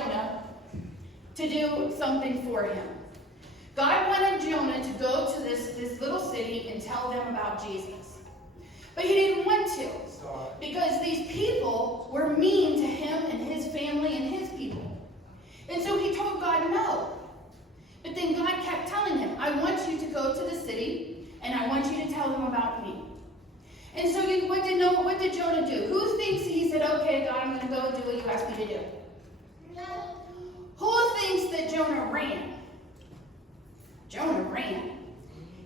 Jonah to do something for him. God wanted Jonah to go to this little city and tell them about Jesus. But he didn't want to, because these people were mean to him and his family and his people. And so he told God no. But then God kept telling him, I want you to go to the city, and I want you to tell them about me. And so what did Jonah do? Who thinks he said, okay, God, I'm going to go do what you asked me to do? No. Who thinks that Jonah ran? Jonah ran.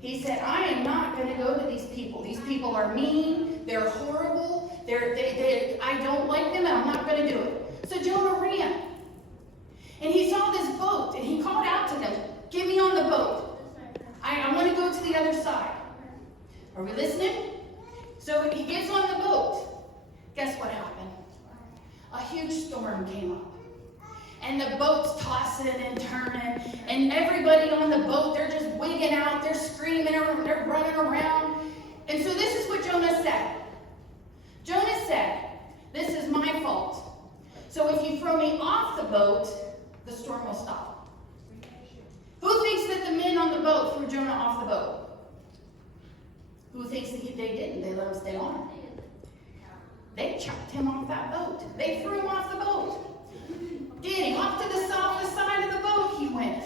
He said, I am not going to go to these people. These people are mean. They're horrible. I don't like them, and I'm not going to do it. So Jonah ran. And he saw this boat, and he called out to them, get me on the boat. I want to go to the other side. Are we listening? So he gets on the boat. Guess what happened? A huge storm came up. And the boat's tossing and turning. And everybody on the boat, they're just wigging out. They're screaming. They're running around. And so this is what Jonah said. Jonah said, this is my fault. So if you throw me off the boat, the storm will stop. Who thinks that the men on the boat threw Jonah off the boat? Who thinks that they didn't? They let him stay on. They chucked him off that boat. They threw him off the boat. Did he? Off to the side of the boat he went.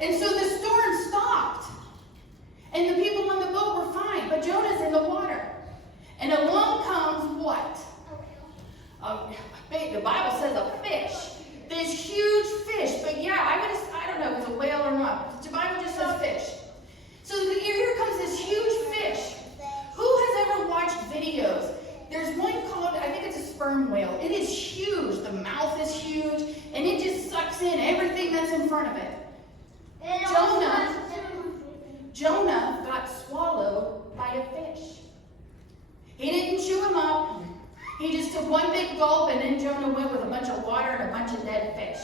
And so the storm stopped. And the people on the boat were fine. But Jonah's in the water. And along comes what? The Bible says a fish. This huge fish. But yeah, I don't know if it's a whale or not. The Bible just says fish. So here comes this huge fish. Who has ever watched videos? There's one called, I think it's a sperm whale. It is huge. The mouth is huge. And it just sucks in everything that's in front of it. Jonah got swallowed by a fish. He didn't chew him up. He just took one big gulp, and then Jonah went with a bunch of water and a bunch of dead fish.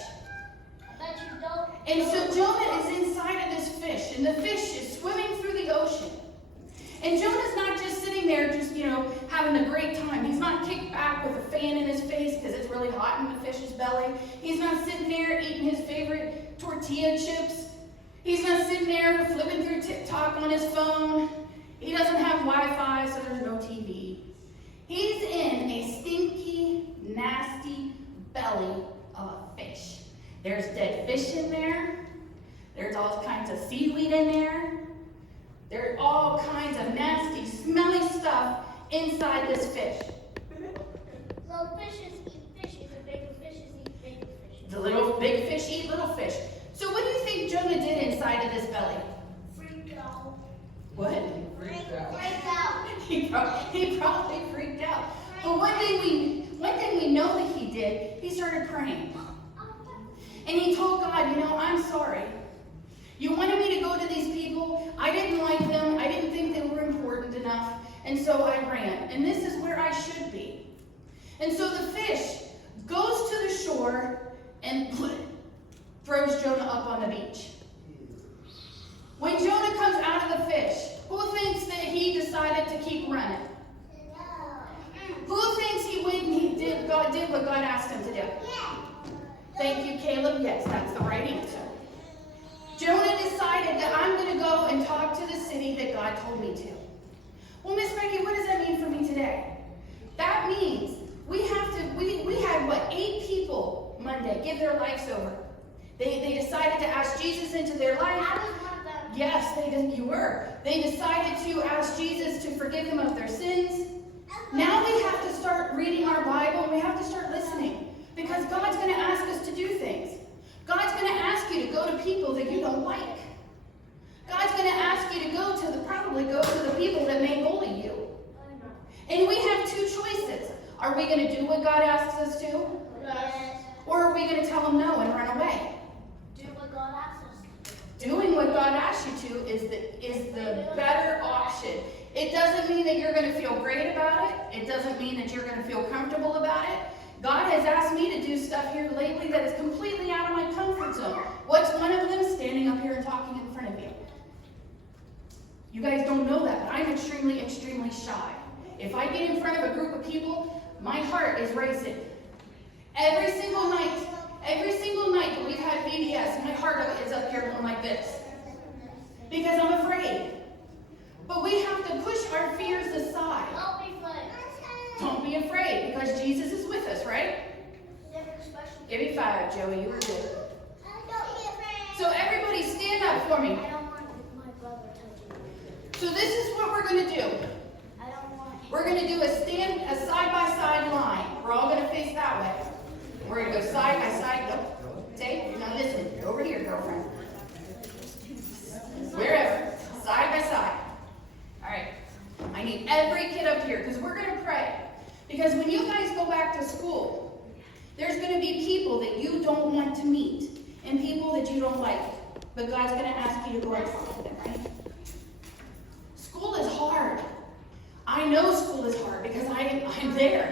And so Jonah is inside of this fish, and the fish is swimming through the ocean. And Jonah's not just sitting there just, having a great time. He's not kicked back with a fan in his face because it's really hot in the fish's belly. He's not sitting there eating his favorite tortilla chips. He's not sitting there flipping through TikTok on his phone. He doesn't have Wi-Fi, so there's no TV. He's in a stinky, nasty belly of a fish. There's dead fish in there. There's all kinds of seaweed in there. There's all kinds of nasty, smelly stuff inside this fish. So fishes eat fishes, and big fishes eat big fishes. The little big fish eat little fish. So what do you think Jonah did inside of this belly? Freaked out. What? Freaked out. He probably freaked out. But one thing we know that he did, he started praying. And he told God, I'm sorry. You wanted me to go to these people. I didn't like them. I didn't think they were important enough. And so I ran. And this is where I should be. And so the fish goes to the shore and throws Jonah up on the beach. When Jonah comes out of the fish, who thinks that he decided to keep running? Who thinks he went and he did what God asked him to do? Thank you, Caleb. Yes, that's the right answer. Jonah decided that I'm going to go and talk to the city that God told me to. Well, Miss Becky, what does that mean for me today? That means we had 8 people Monday give their lives over. They decided to ask Jesus into their life. I was one of them. Yes, you were. They decided to ask Jesus to forgive them of their sins. Now we have to start reading our Bible, and we have to start listening. Because God's going to ask us to do things. God's going to ask you to go to people that you don't like. God's going to ask you to probably go to the people that may bully you. And we have 2 choices. Are we going to do what God asks us to? Yes. Or are we going to tell him no and run away? Do what God asks us. Doing what God asks you to is the better option. It doesn't mean that you're going to feel great about it. It doesn't mean that you're going to feel comfortable about it. God has asked me to do stuff here lately that is completely out of my comfort zone. What's one of them? Standing up here and talking in front of you. You guys don't know that, but I'm extremely, extremely shy. If I get in front of a group of people, my heart is racing. Every single night, Every single night that we've had VBS, my heart is up here going like this. Because I'm afraid. But we have to push our fears aside. Don't be afraid. Don't be afraid, because Jesus is with us, right? Give me 5, Joey. You were good. Don't be afraid. So everybody stand up for me. I don't want my brother touching me. So this is what we're going to do. I don't want him. We're going to do a side-by-side line. We're all going to face that way. We're going to go side by side. Go. Say, you're not listening. Go over here, girlfriend. Wherever. Side by side. All right. I need every kid up here because we're going to pray. Because when you guys go back to school, there's going to be people that you don't want to meet and people that you don't like. But God's going to ask you to go and talk.